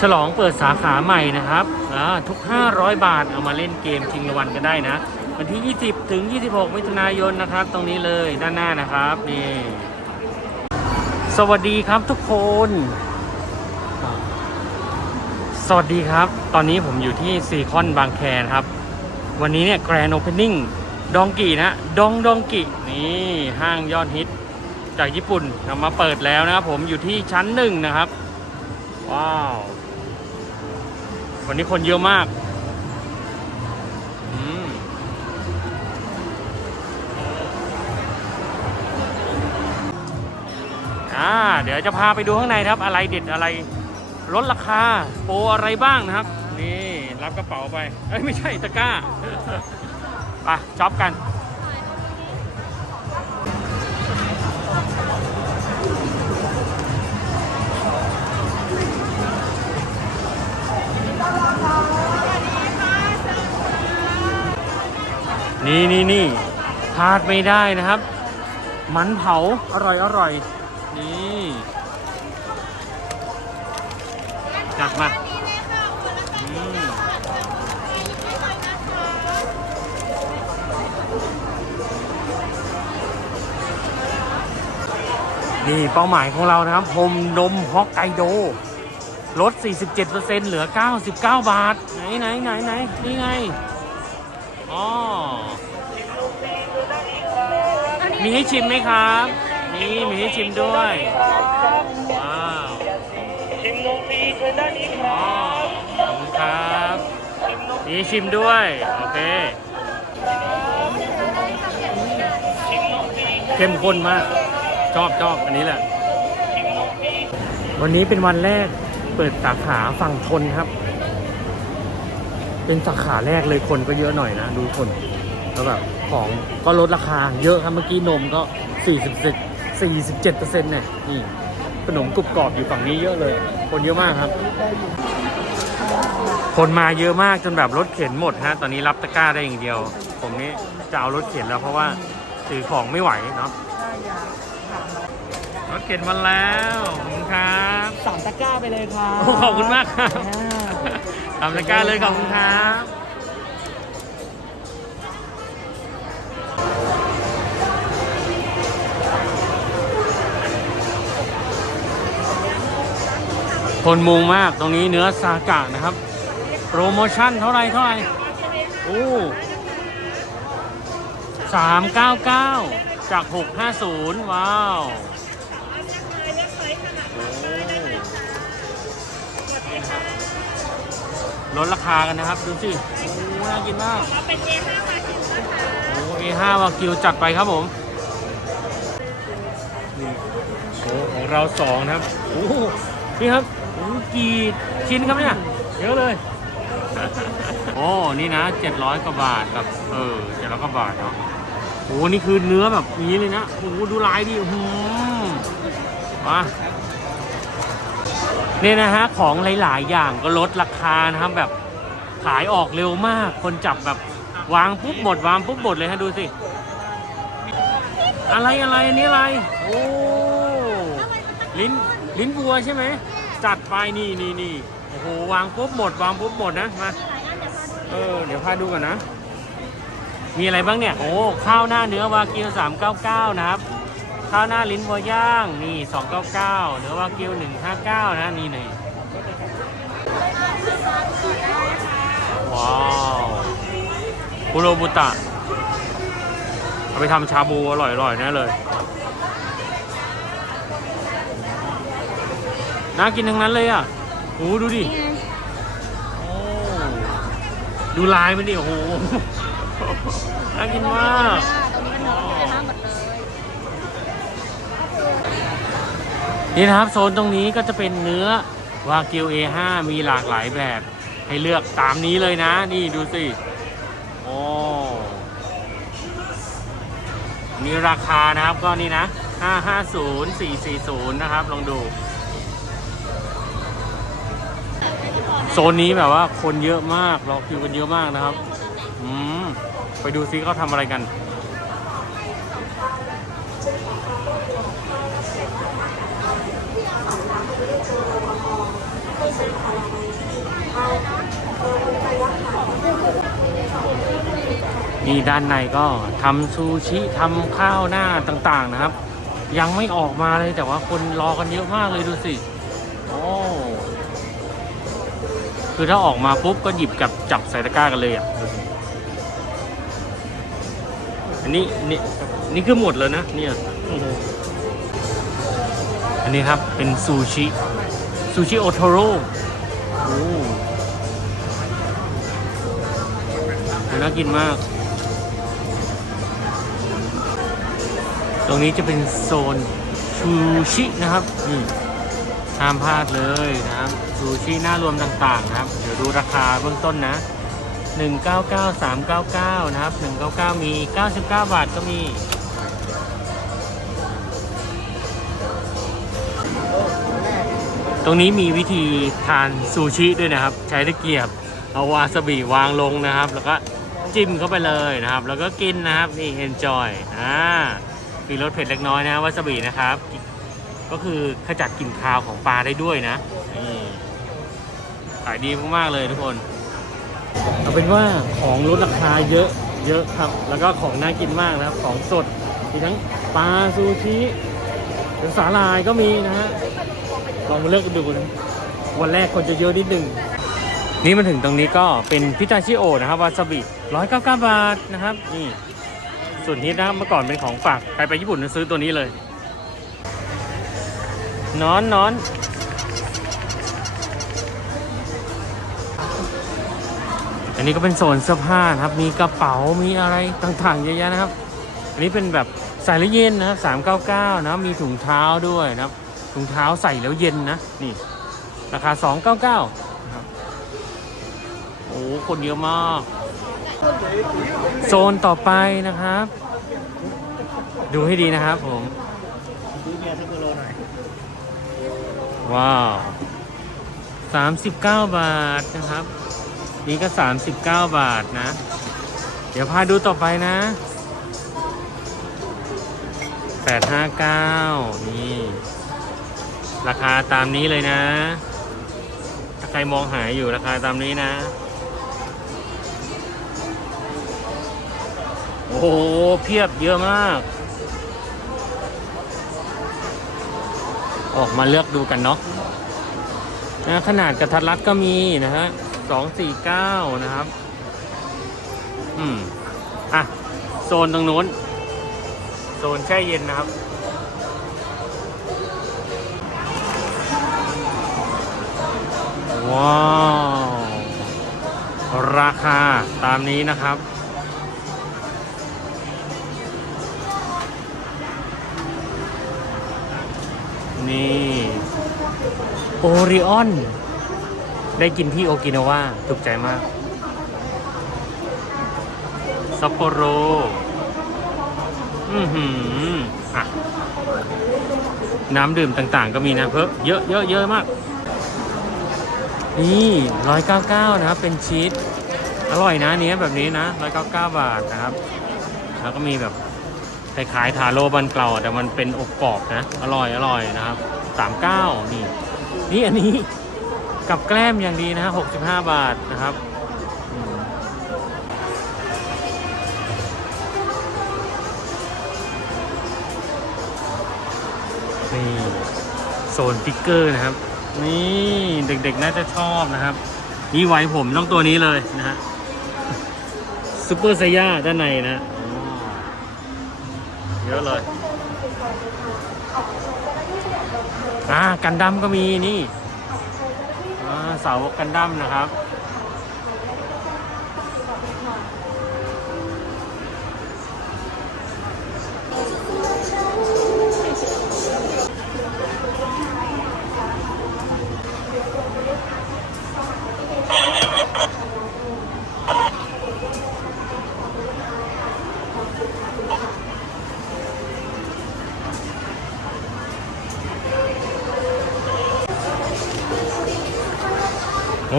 ฉลองเปิดสาขาใหม่นะครับทุก 500 บาทเอามาเล่นเกมชิงรางวัลกันได้นะ วันที่ 20 ถึง 26 มิถุนายนนะครับ ตรงนี้เลยด้านหน้านะครับนี่สวัสดีครับทุกคน สวัสดีครับ ตอนนี้ผมอยู่ที่ซีคอนบางแคครับ วันนี้เนี่ยแกรนโอเพนนิ่งดองกินะดองดองกินี่ห้างยอดฮิตจากญี่ปุ่นนำมาเปิดแล้วนะครับผมอยู่ที่ชั้นหนึ่งนะครับ ว้าว วันนี้คนเยอะมากอ่าเดี๋ยวจะพาไปดูข้างในครับ อะไรเด็ดอะไรลดราคา โปรอะไรบ้างนะครับ นี่ รับกระเป๋าไป เอ้ย ไม่ใช่ตะกร้า ไปช็อปกัน นี่นี่นี่พลาดไม่ได้นะครับ มันเผาอร่อยอร่อยนี่จัดมาอืมนี่เป้าหมายของเรานะครับโฮมนมฮอกไกโด ลด 47%เหลือ 99 บาท ไหนไหนไหนไหนนี่ไง อ๋อ มีให้ชิมไหมครับ นี่ มีให้ชิมด้วย ว้าวชิมนมฟรีเชิญด้านนี้ครับขอบคุณครับมีให้ชิมด้วย โอเค เข้มข้นมาก ชอบชอบอันนี้แหละ วันนี้เป็นวันแรกเปิดสาขาฝั่งทนครับ เป็นสาขาแรกเลยคนก็เยอะหน่อยนะดูคนแล้วแบบของก็ลดราคาเยอะครับเมื่อกี้นมก็ 47 47เปอร์เซ็นต์เนี่ยนี่ขนมกรุบกรอบอยู่ฝั่งนี้เยอะเลย คนเยอะมากครับ คนมาเยอะมากจนแบบรถเข็นหมดฮะตอนนี้รับตะกร้าได้อย่างเดียว ผมนี่จะเอารถเข็นแล้วเพราะว่าถือของไม่ไหวเนาะรถเข็นมาแล้วขอบคุณครับสามตะกร้าไปเลยครับโอ้ขอบคุณมากครับอ่า ทำตะการเลยขอบคุณครับคนมุงมากตรงนี้เนื้อซากะนะครับ โปรโมชั่นเท่าไรเท่าไรโอ้สามเก้าเก้าจากหกห้าศูนย์ว้าว ลดราคากันนะครับ ดูสิโอ้น่ากินมากโอ้ A5 วากิวจัดไปครับผมนี่โอ้ของเราสองนะครับโอ้นี่ครับโอ้กี่ชิ้นครับเนี่ยเยอะเลย โอ้นี่นะ700กว่าบาทแบบเออ700กว่าบาทเนาะโอ้นี่คือเนื้อแบบนี้เลยนะโอ้ดูลายดิหืมมา เนี่ยนะฮะของหลาย ๆ อย่างก็ลดราคานะครับแบบขายออกเร็วมาก คนจับแบบวางปุ๊บหมดวางปุ๊บหมดเลยฮะดูสิ อะไรอะไรอันนี้อะไร โอ้ลิ้นลิ้นวัวใช่ไหมจัดไปนี่นี่นี่โอ้โหวางปุ๊บหมดวางปุ๊บหมดนะมาเออเดี๋ยวพาดูก่อนนะ มีอะไรบ้างเนี่ย โอ้ข้าวหน้าเนื้อวากิว399 นะครับ ข้าวหน้าลิ้นวัวย่างนี่299เนื้อวากิว159 นะนี่นี่ว้าวคุโรบุตะ เอาไปทำชาบูอร่อยๆแน่เลย น่ากินทั้งนั้นเลยอะโอ้ดูดิโอ้ดูลายมันดิโอ้โห น่ากินมาก ตรงนี้เป็นเนื้อไก่มากหมดเลย นี่นะครับโซนตรงนี้ก็จะเป็นเนื้อวากิว A5 มีหลากหลายแบบ ให้เลือกตามนี้เลยนะ นี่ดูสิโอ้นี่ราคานะครับก็นี่นะ 550 440 นะครับ ลองดู โซนนี้แบบว่าคนเยอะมากรอคิวกันเยอะมากนะครับ อืม ไปดูซิเขาทำอะไรกัน นี่ด้านในก็ทำซูชิทำข้าวหน้าต่างๆนะครับ ยังไม่ออกมาเลยแต่ว่าคนรอกันเยอะมากเลยดูสิโอ้คือถ้าออกมาปุ๊บก็หยิบกับจับใส่ตะกร้ากันเลยอะอันนี้นี่นี่คือหมดแล้วนะเนี่ย อันนี้ครับเป็นซูชิซูชิโอโทโร่โอ้น่ากินมาก ตรงนี้จะเป็นโซนชูชินะครับนี่ห้ามพลาดเลยนะครับซูชิหน้ารวมต่างๆนะครับ เดี๋ยวดูราคาเบื้องต้นนะ 199 399 นะครับ 199 มี 99 บาทก็มี ตรงนี้มีวิธีทานซูชิด้วยนะครับ ใช้ตะเกียบ เอาวาซาบิวางลงนะครับ แล้วก็จิ้มเข้าไปเลยนะครับ แล้วก็กินนะครับนี่ enjoy อ่ามีรสเผ็ดเล็กน้อยนะวาซาบินะครับ ก็คือขจัดกลิ่นคาวของปลาได้ด้วยนะนี่ขายดีมากๆเลยทุกคน เอาเป็นว่าของลดราคาเยอะเยอะครับ แล้วก็ของน่ากินมากนะครับ ของสดมีทั้งปลาซูชิหรือสาลายก็มีนะฮะ ลองมาเลือกกันดูนะวันแรกคนจะเยอะนิดนึงนี่มาถึงตรงนี้ก็เป็นพิตาชิโอนะครับวาซาบิ199บาทนะครับนี่ส่วนนี้นะครับเมื่อก่อนเป็นของฝากใครไปญี่ปุ่นจะซื้อตัวนี้เลยนอนนอนอันนี้ก็เป็นโซนเสื้อผ้านะครับ มีกระเป๋ามีอะไรต่างๆเยอะแยะนะครับ อันนี้เป็นแบบใส่แล้วเย็นนะครับ399 นะมีถุงเท้าด้วยนะครับ ถุงเท้าใส่แล้วเย็นนะ นี่ ราคา 299นะครับโอ้คนเยอะมาก โซนต่อไปนะครับ ดูให้ดีนะครับผมว้าว 39 บาทนะครับ นี่ก็ 39 บาทนะ เดี๋ยวพาดูต่อไปนะ 859 นี่ ราคาตามนี้เลยนะ ถ้าใครมองหายอยู่ราคาตามนี้นะ โอ้โหเพียบเยอะมาก ออกมาเลือกดูกันเนาะนะขนาดกระทัดรัดก็มีนะฮะสองสี่เก้านะครับ อืม อะ โซนตรงนู้น โซนแช่เย็นนะครับ ว้าว ราคาตามนี้นะครับ นี่โอริออน ได้กินที่โอกินาวาถูกใจมากซัปโปโร อือหืออะ น้ำดื่มต่างๆ ก็มีนะเพิ่มเยอะเยอะเยอะมาก นี่ร้อยเก้าเก้านะครับ เป็นชีสอร่อยนะนเนี้ยแบบนี้นะร้อยเก้าเก้าบาทนะครับ แล้วก็มีแบบคล้ายๆทาโร่บันเกลาแต่มันเป็นอบกรอบนะ อร่อยอร่อยนะครับสามเก้านี่ นี่อันนี้กับแกล้มอย่างดีนะหกสิบห้าบาทนะครับนี่โซนฟิกเกอร์นะครับ นี่เด็กๆน่าจะชอบนะครับนี่ไว้ผมต้องตัวนี้เลยนะฮะซูเปอร์ไซย่าด้านในนะเยอะเลยอ่ากันดั้มก็มีนี่อ่าเสาวกันดั้มนะครับ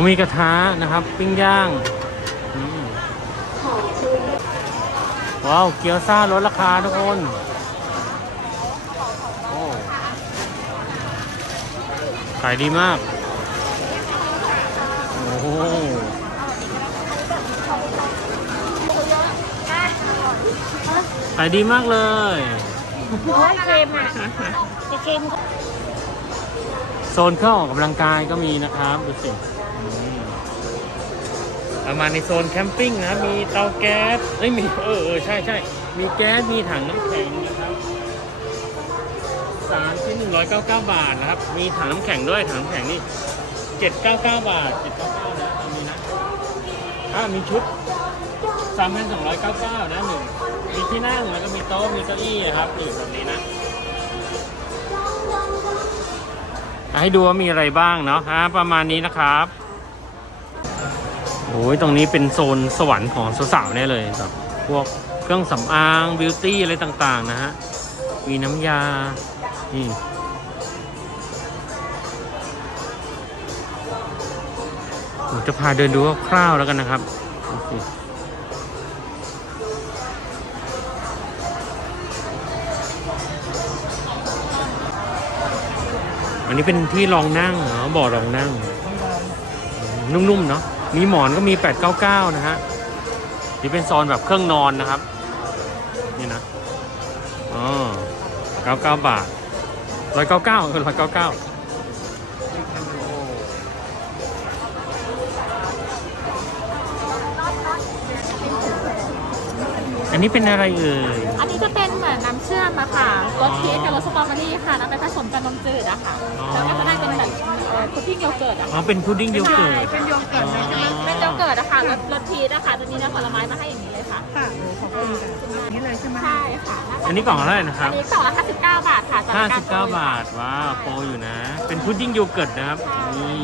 มมีกระทะนะครับ ปิ้งย่างอืมว้าวเกี๊ยวซ่าลดราคาทุกคนโอ้ขายดีมาก โอ้โหได้ขายดีมากเลยโอ้ยเค็มอะจะเค็มโซนเครื่องออกกำลังกายก็มีนะครับ ดูสิอืม ประมาณในโซนแคมปิ้งนะ มีเตาแก๊สเอ้ยมีเออเออใช่ใช่มีแก๊สมีถังน้ำแข็งนะครับสามชิ้นหนึ่งร้อยเก้าเก้าบาทนะครับ มีถังน้ำแข็งด้วยถังน้ำแข็งนี่เจ็ดเก้าเก้าบาทเจ็ดเก้าเก้านะตอนนี้นะอ่ามีชุดสามพันสองร้อยเก้าเก้านะหนึ่งมีที่นั่งแล้วก็มีโต๊ะมีเก้าอี้ครับอยู่แบบนี้นะให้ดูว่ามีอะไรบ้างเนาะฮะประมาณนี้นะครับ โอ้ยตรงนี้เป็นโซนสวรรค์ของสาวๆเนี่ยเลยแบบพวกเครื่องสำอางบิวตี้อะไรต่างๆนะฮะ มีน้ำยา นี่ผมจะพาเดินดูคร่าวๆแล้วกันนะครับ อันนี้เป็นที่รองนั่งเหรอบ่อรองนั่ง นุ่มๆเนาะ มีหมอนก็มี 899 นะฮะ นี่เป็นโซนแบบเครื่องนอนนะครับ นี่นะอ๋อ99 บาท 199คือ199อันนี้เป็นอะไรเอ่ย อันนี้จะเป็นเหมือนน้ำเชื่อมอะค่ะ รสพีชกับรสสตรอเบอรี่ค่ะ แล้วไปผสมกับนมจืดอะค่ะอ๋อแล้วก็จะได้เป็นแบบเอ่อพุดดิ้งโยเกิร์ตอะอ๋อ เป็นพุดดิ้งโยเกิร์ต เป็นโยเกิร์ตเลยใช่ไหมเป็นโยเกิร์ตอะค่ะรสรสพีชอะค่ะจะมีน้ำผลไม้มาให้อย่างนี้เลยค่ะ ค่ะโอ้ขอบคุณค่ะอย่างนี้เลยใช่ไหมใช่ค่ะอันนี้กล่องเท่าไหร่นะครับอันนี้กล่องละ59บาทค่ะจากร59บาท ว้าว โปรอยู่นะ เป็นพุดดิ้งโยเกิร์ตนะครับ นี่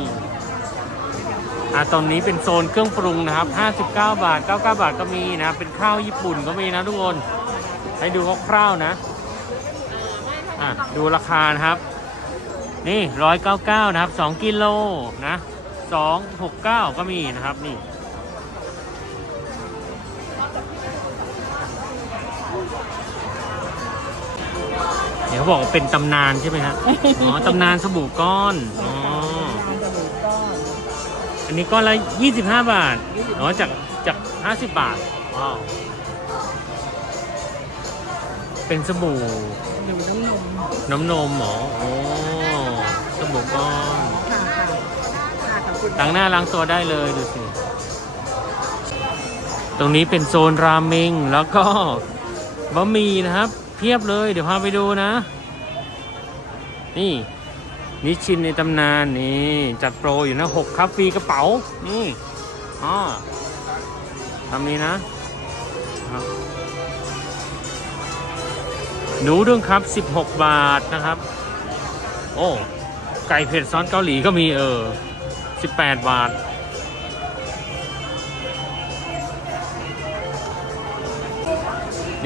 อ่าตอนนี้เป็นโซนเครื่องปรุงนะครับ 59 บาท 99 บาทก็มีนะครับ เป็นข้าวญี่ปุ่นก็มีนะทุกคน ให้ดูคร่าวๆนะ อะ ดูราคานะครับ นี่199นะครับ2กิโลนะ269ก็มีนะครับนี่เดี๋ยวเขาบอกว่าเป็นตำนานใช่ไหมฮะอ๋อตำนานสบู่ก้อนอ๋ออันนี้ก้อนละ25บาทอ๋อจากจาก50บาทว้าวเป็นสบู่อยู่น้ำนมน้ำนมเหรอโอ้ สบู่ก้อนค่ะค่ะค่ะขอบคุณล้างหน้าล้างตัวได้เลยดูสิ ตรงนี้เป็นโซนราเมงแล้วก็บะหมี่นะครับ เพียบเลยเดี๋ยวพาไปดูนะ นี่นิชชินในตำนานนี่จัดโปรอยู่นะหกครับฟรีกระเป๋า นี่อ๋อทำนี้นะหนูด้วงครับ 16 บาทนะครับ โอ้ ไก่เผ็ดซอสเกาหลีก็มีเออ 18 บาท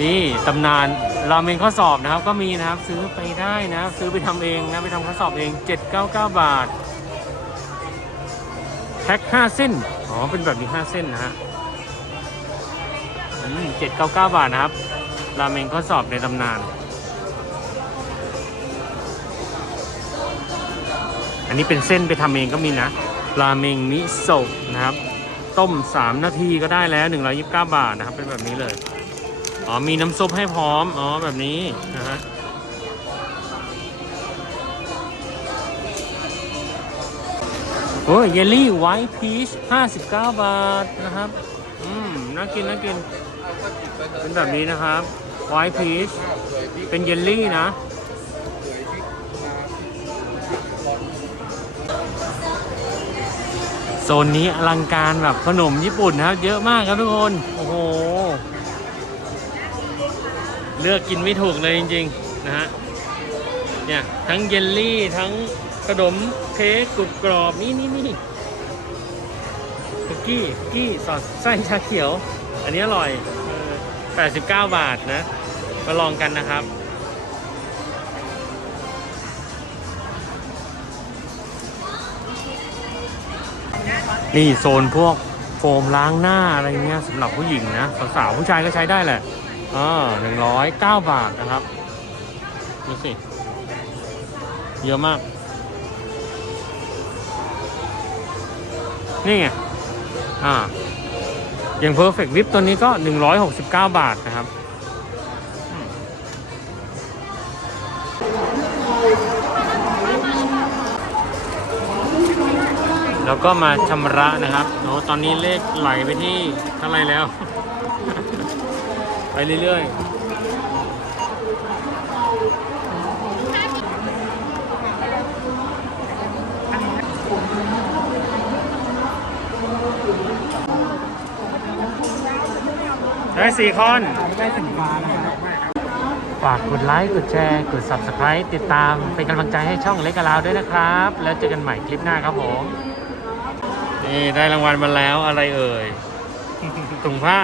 นี่ตำนานราเมงข้อสอบนะครับ ก็มีนะครับซื้อไปได้นะซื้อไปทำเองนะไปทำข้อสอบเอง 799 บาทแพ็ค5เส้น อ๋อ เป็นแบบนี้ 5 เส้นนะฮะอืม799 บาทนะครับ ราเมงข้อสอบในตำนาน นนี้เป็นเส้นไปทำเองก็มีนะราเมงมิโซะนะครับ ต้ม 3 นาทีก็ได้แล้ว129บาทนะครับ เป็นแบบนี้เลยอ๋อมีน้ำซุปให้พร้อมอ๋อแบบนี้นะฮะโอ้ยเยลลี่ไวท์พีช59 บาทนะครับ อืมน่ากินน่ากิน เป็นแบบนี้นะครับไวท์พีชเป็นเยลลี่นะ โซนนี้อลังการแบบขนมญี่ปุ่นนะครับ เยอะมากครับทุกคน โอ้โห เลือกกินไม่ถูกเลยจริง ๆ นะฮะ เนี่ย ทั้งเยลลี่ทั้งขนมเค้กกรุบกรอบนี่นี่นี่คุกกี้คุกกี้สอดไส้ชาเขียว อันนี้อร่อยเออ89 บาทนะ มาลองกันนะครับ นี่โซนพวกโฟมล้างหน้าอะไรเงี้ยสำหรับผู้หญิงนะสาวๆผู้ชายก็ใช้ได้แหละอ่าหนึ่งร้อยเก้าบาทนะครับดูสิ เยอะมาก นี่ไง อ่าอย่าง Perfect Whip ตัวนี้ก็ 169 บาทนะครับ แล้วก็มาชำระนะครับโอ้ตอนนี้เลขไหลไปที่เท่าไรแล้ว ไปเรื่อยๆ ได้สี่คน ได้สินฟ้านะคะฝากกดไลค์ กดแชร์ กด Subscribe ติดตามเป็นกำลังใจให้ช่องเล็กกับเราด้วยนะครับ แล้วเจอกันใหม่คลิปหน้าครับผม นี่ได้รางวัลมาแล้วอะไรเอ่ยถุงผ้า